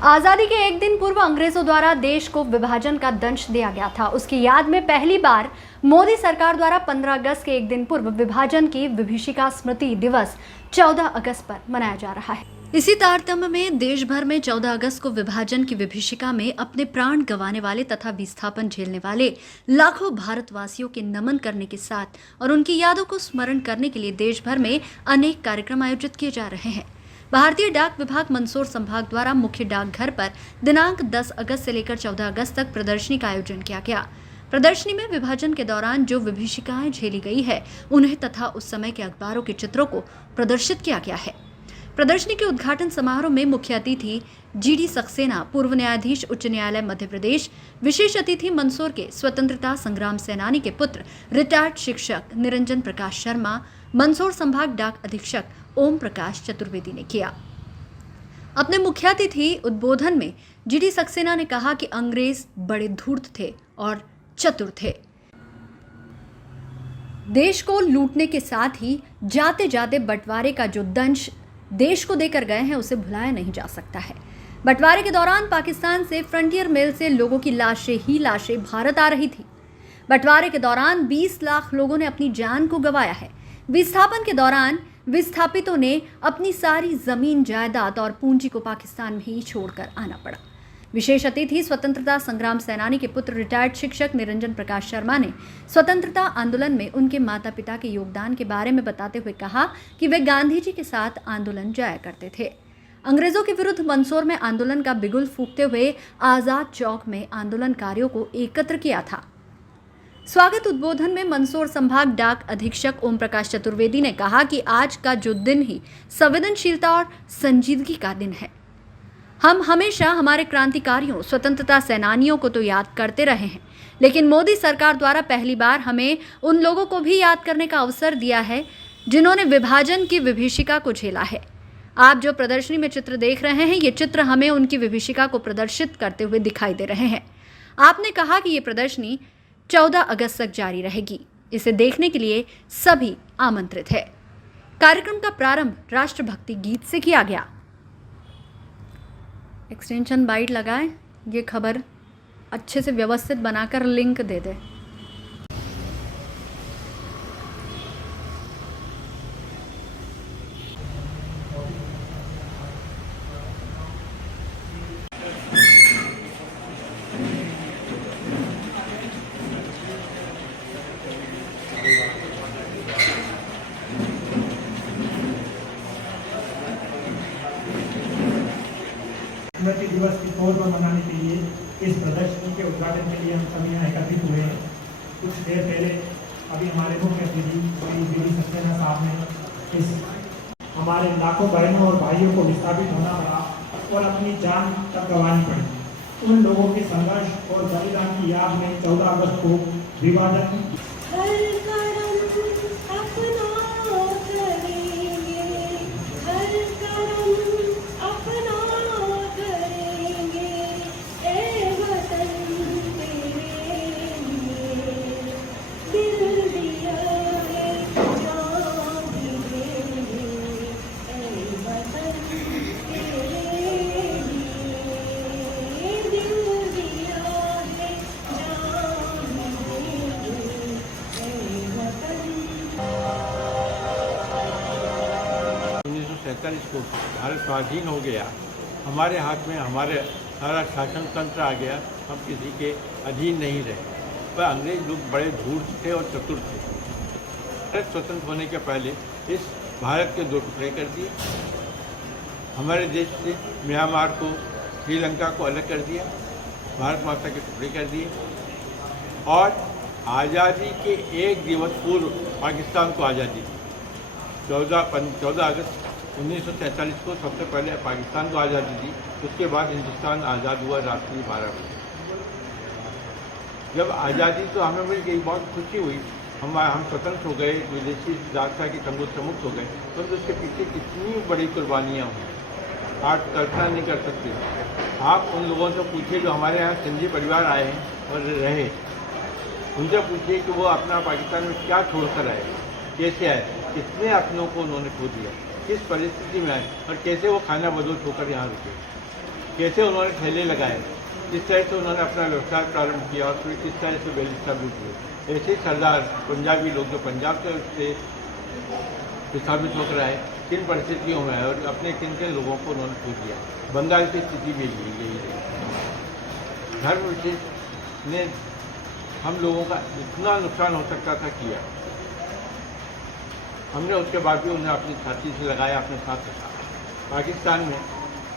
आजादी के एक दिन पूर्व अंग्रेजों द्वारा देश को विभाजन का दंश दिया गया था। उसकी याद में पहली बार मोदी सरकार द्वारा 15 अगस्त के एक दिन पूर्व विभाजन की विभीषिका स्मृति दिवस 14 अगस्त पर मनाया जा रहा है। इसी तारतम्य में देश भर में 14 अगस्त को विभाजन की विभीषिका में अपने प्राण गंवाने वाले तथा विस्थापन झेलने वाले लाखों भारतवासियों के नमन करने के साथ और उनकी यादों को स्मरण करने के लिए देश भर में अनेक कार्यक्रम आयोजित किए जा रहे हैं। भारतीय डाक विभाग मंदसौर संभाग द्वारा मुख्य डाकघर पर दिनांक 10 अगस्त से लेकर 14 अगस्त तक प्रदर्शनी का आयोजन किया गया। प्रदर्शनी में विभाजन के दौरान जो विभीषिकाएं झेली गई है उन्हें तथा उस समय के अखबारों के चित्रों को प्रदर्शित किया गया है। प्रदर्शनी के उद्घाटन समारोह में मुख्य अतिथि जीडी सक्सेना, पूर्व न्यायाधीश उच्च न्यायालय मध्य प्रदेश, विशेष अतिथि मंदसौर के स्वतंत्रता संग्राम सेनानी के पुत्र रिटायर्ड शिक्षक निरंजन प्रकाश शर्मा, मंदसौर संभाग डाक अधीक्षक ओम प्रकाश चतुर्वेदी ने किया। अपने मुख्यातिथि उद्बोधन में जीडी सक्सेना ने कहा कि अंग्रेज बड़े धूर्त थे और चतुर थे। देश को लूटने के साथ ही जाते जाते बंटवारे का जो दंश देश को देकर गए हैं उसे भुलाया नहीं जा सकता है। बंटवारे के दौरान पाकिस्तान से फ्रंटियर मेल से लोगों की लाशें भारत आ रही थी। बंटवारे के दौरान 20 लाख लोगों ने अपनी जान को गंवाया है। विस्थापन के दौरान विस्थापितों ने अपनी सारी जमीन जायदाद और पूंजी को पाकिस्तान में ही छोड़कर आना पड़ा। विशेष अतिथि स्वतंत्रता संग्राम सेनानी के पुत्र रिटायर्ड शिक्षक निरंजन प्रकाश शर्मा ने स्वतंत्रता आंदोलन में उनके माता पिता के योगदान के बारे में बताते हुए कहा कि वे गांधी जी के साथ आंदोलन जाया करते थे। अंग्रेजों के विरुद्ध मंदसौर में आंदोलन का बिगुल फूंकते हुए आजाद चौक में आंदोलनकारियों को एकत्र किया था। स्वागत उद्बोधन में मंदसौर संभाग डाक अधीक्षक ओम प्रकाश चतुर्वेदी ने कहा कि आज का जो दिन ही संवेदनशीलता और संजीदगी का दिन है। हम हमेशा हमारे क्रांतिकारियों, स्वतंत्रता सेनानियों को तो याद करते रहे हैं, लेकिन मोदी सरकार द्वारा पहली बार हमें उन लोगों को भी याद करने का अवसर दिया है जिन्होंने विभाजन की विभीषिका को झेला है। आप जो प्रदर्शनी में चित्र देख रहे हैं, ये चित्र हमें उनकी विभीषिका को प्रदर्शित करते हुए दिखाई दे रहे हैं। आपने कहा कि ये प्रदर्शनी 14 अगस्त तक जारी रहेगी। इसे देखने के लिए सभी आमंत्रित है। कार्यक्रम का प्रारंभ राष्ट्रभक्ति गीत से किया गया। एक्सटेंशन बाइट लगाएं, ये खबर अच्छे से व्यवस्थित बनाकर लिंक दे दे। स्मृति दिवस के तौर पर मनाने के लिए इस प्रदर्शनी के उद्घाटन के लिए हम सभी यहाँ एकत्रित हुए हैं। कुछ देर पहले अभी हमारे मुख्य अतिथि श्री जीडी सक्सेना साहब ने इस हमारे लाखों बहनों और भाइयों को विस्थापित होना पड़ा और अपनी जान तक गंवानी पड़ी। उन लोगों के संघर्ष और बलिदान की याद में 14 अगस्त को विभाजन को भारत स्वाधीन हो गया, हमारे हाथ में हमारे सारा शासन तंत्र आ गया, हम किसी के अधीन नहीं रहे। पर अंग्रेज लोग बड़े धूर्त थे और चतुर थे। भारत स्वतंत्र होने के पहले इस भारत के 2 टुकड़े कर दिए। हमारे देश से म्यांमार को, श्रीलंका को अलग कर दिया, भारत माता के टुकड़े कर दिए और आज़ादी के 1 दिवस पूर्व पाकिस्तान को आज़ादी दी। 14 अगस्त 1947 को सबसे पहले पाकिस्तान को आज़ादी दी। उसके बाद हिंदुस्तान आज़ाद हुआ रात्रि 12 बजे। जब आज़ादी तो हमें मिल गई, बहुत खुशी हुई, हम स्वतंत्र हो गए, विदेशी दासता के तंबू से मुक्त हो गए, परंतु उसके पीछे कितनी बड़ी कुर्बानियाँ हुई, आज कल्पना नहीं कर सकते। आप उन लोगों से पूछिए जो हमारे यहाँ सिंधी परिवार आए हैं और रहे, उनसे पूछिए कि वो अपना पाकिस्तान में क्या छोड़कर आए, कैसे आए, कितने अपनों को उन्होंने खो दिया, किस परिस्थिति में आए और कैसे वो खाना बदोश होकर यहाँ रुके। कैसे उन्होंने ठेले लगाए, किस तरह से उन्होंने अपना व्यवसाय प्रारंभ किया और फिर किस तरह से वेल स्टैब्लिश हुए। ऐसे सरदार पंजाबी लोग जो पंजाब से स्थापित होकर आए, किन परिस्थितियों में और अपने किन किन लोगों को उन्होंने खो दिया। बंगाल की स्थिति भी यही रही। धर्म विशेष ने हम लोगों का इतना नुकसान हो सकता था किया, हमने उसके बाद भी उन्हें अपनी छाती से लगाया, अपने साथ रखा। पाकिस्तान में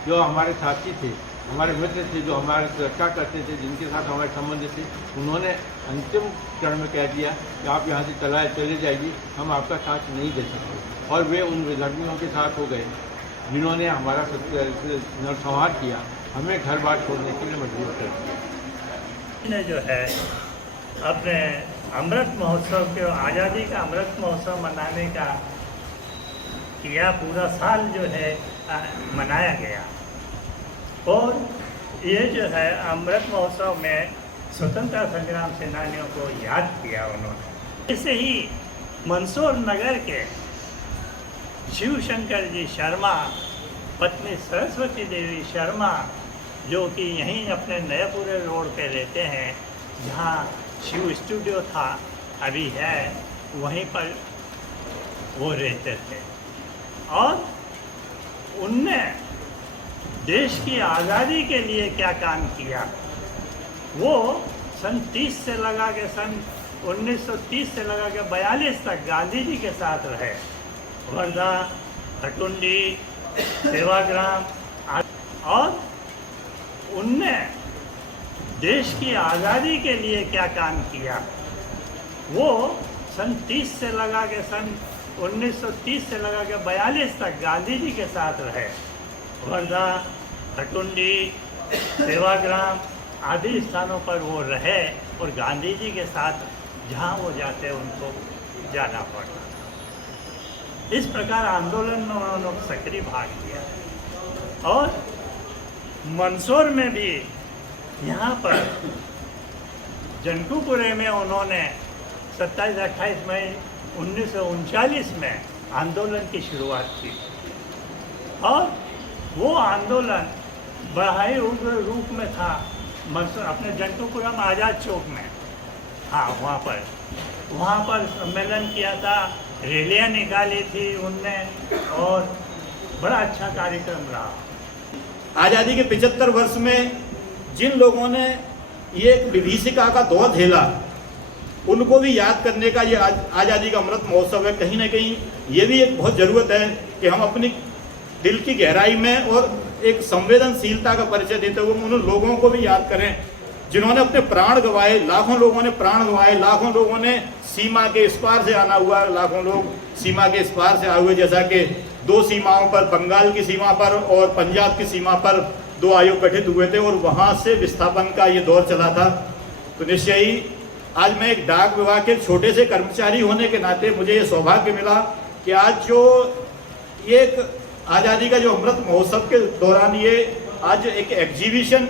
जो हमारे साथी थे, हमारे मित्र थे, जो हमारी सुरक्षा करते थे, जिनके साथ हमारे संबंध थे, उन्होंने अंतिम क्षण में कह दिया कि आप यहाँ से चले जाइए, हम आपका साथ नहीं दे सकते। और वे उन विधर्मियों के साथ हो गए जिन्होंने हमारा नरसंहार किया, हमें घर बार छोड़ने के लिए मजबूर कर दिया। ने जो है अपने अमृत महोत्सव के आज़ादी का अमृत महोत्सव मनाने का किया, पूरा साल जो है मनाया गया। और ये जो है अमृत महोत्सव में स्वतंत्रता संग्राम सेनानियों को याद किया उन्होंने। ऐसे ही मंदसौर नगर के शिवशंकर जी शर्मा, पत्नी सरस्वती देवी शर्मा, जो कि यहीं अपने नयापुरे रोड पे रहते हैं, जहाँ शिव स्टूडियो था अभी है, वहीं पर वो रहते थे। और उनने देश की आज़ादी के लिए क्या काम किया, वो सन 30 से लगा के सन 1930 से लगा के 42 तक गांधी जी के साथ रहे। वर्धा, खटुंडी, सेवाग्राम, और उनने देश की आज़ादी के लिए क्या काम किया, वो सन 30 से लगा के सन 1930 से लगा के 42 तक गांधी जी के साथ रहे। वर्धा, खटुंडी, सेवाग्राम आदि स्थानों पर वो रहे और गांधी जी के साथ जहाँ वो जाते उनको जाना पड़ता। इस प्रकार आंदोलन में उन्होंने सक्रिय भाग लिया। और मंदसौर में भी यहाँ पर जनकपुरे में उन्होंने 27-28 मई 1939 में आंदोलन की शुरुआत की। और वो आंदोलन बड़ा ही उग्र रूप में था। अपने जनकपुरम आज़ाद चौक में, हाँ वहाँ पर सम्मेलन किया था, रैलियाँ निकाली थी उनने, और बड़ा अच्छा कार्यक्रम रहा। आज़ादी के 75 वर्ष में जिन लोगों ने ये एक विभीषिका का दौर झेला, उनको भी याद करने का ये आज़ादी का अमृत महोत्सव है। कहीं ना कहीं ये भी एक बहुत ज़रूरत है कि हम अपनी दिल की गहराई में और एक संवेदनशीलता का परिचय देते हुए उन लोगों को भी याद करें जिन्होंने अपने प्राण गंवाए। लाखों लोगों ने प्राण गंवाए, लाखों लोगों ने सीमा के इस पार से आना हुआ, लाखों लोग सीमा के इस पार से आए हुए। जैसा कि 2 सीमाओं पर, बंगाल की सीमा पर और पंजाब की सीमा पर 2 आयोग गठित हुए थे और वहाँ से विस्थापन का ये दौर चला था। तो निश्चय ही आज मैं एक डाक विभाग के छोटे से कर्मचारी होने के नाते मुझे ये सौभाग्य मिला कि आज जो ये आज़ादी का जो अमृत महोत्सव के दौरान ये आज एक एग्जीबिशन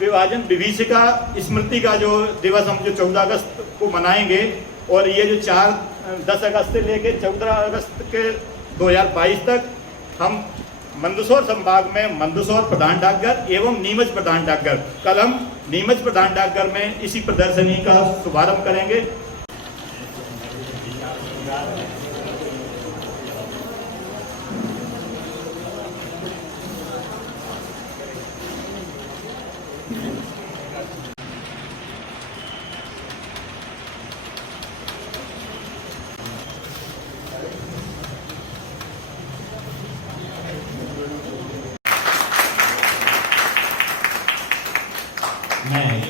विभाजन विभीषिका स्मृति का जो दिवस हम जो 14 अगस्त को मनाएंगे, और ये जो 10 अगस्त से लेकर 14 अगस्त के 2022 तक हम मंदसौर संभाग में मंदसौर प्रधान डाकघर एवं नीमच प्रधान डाकघर, कल हम नीमच प्रधान डाकघर में इसी प्रदर्शनी का शुभारंभ करेंगे। मैं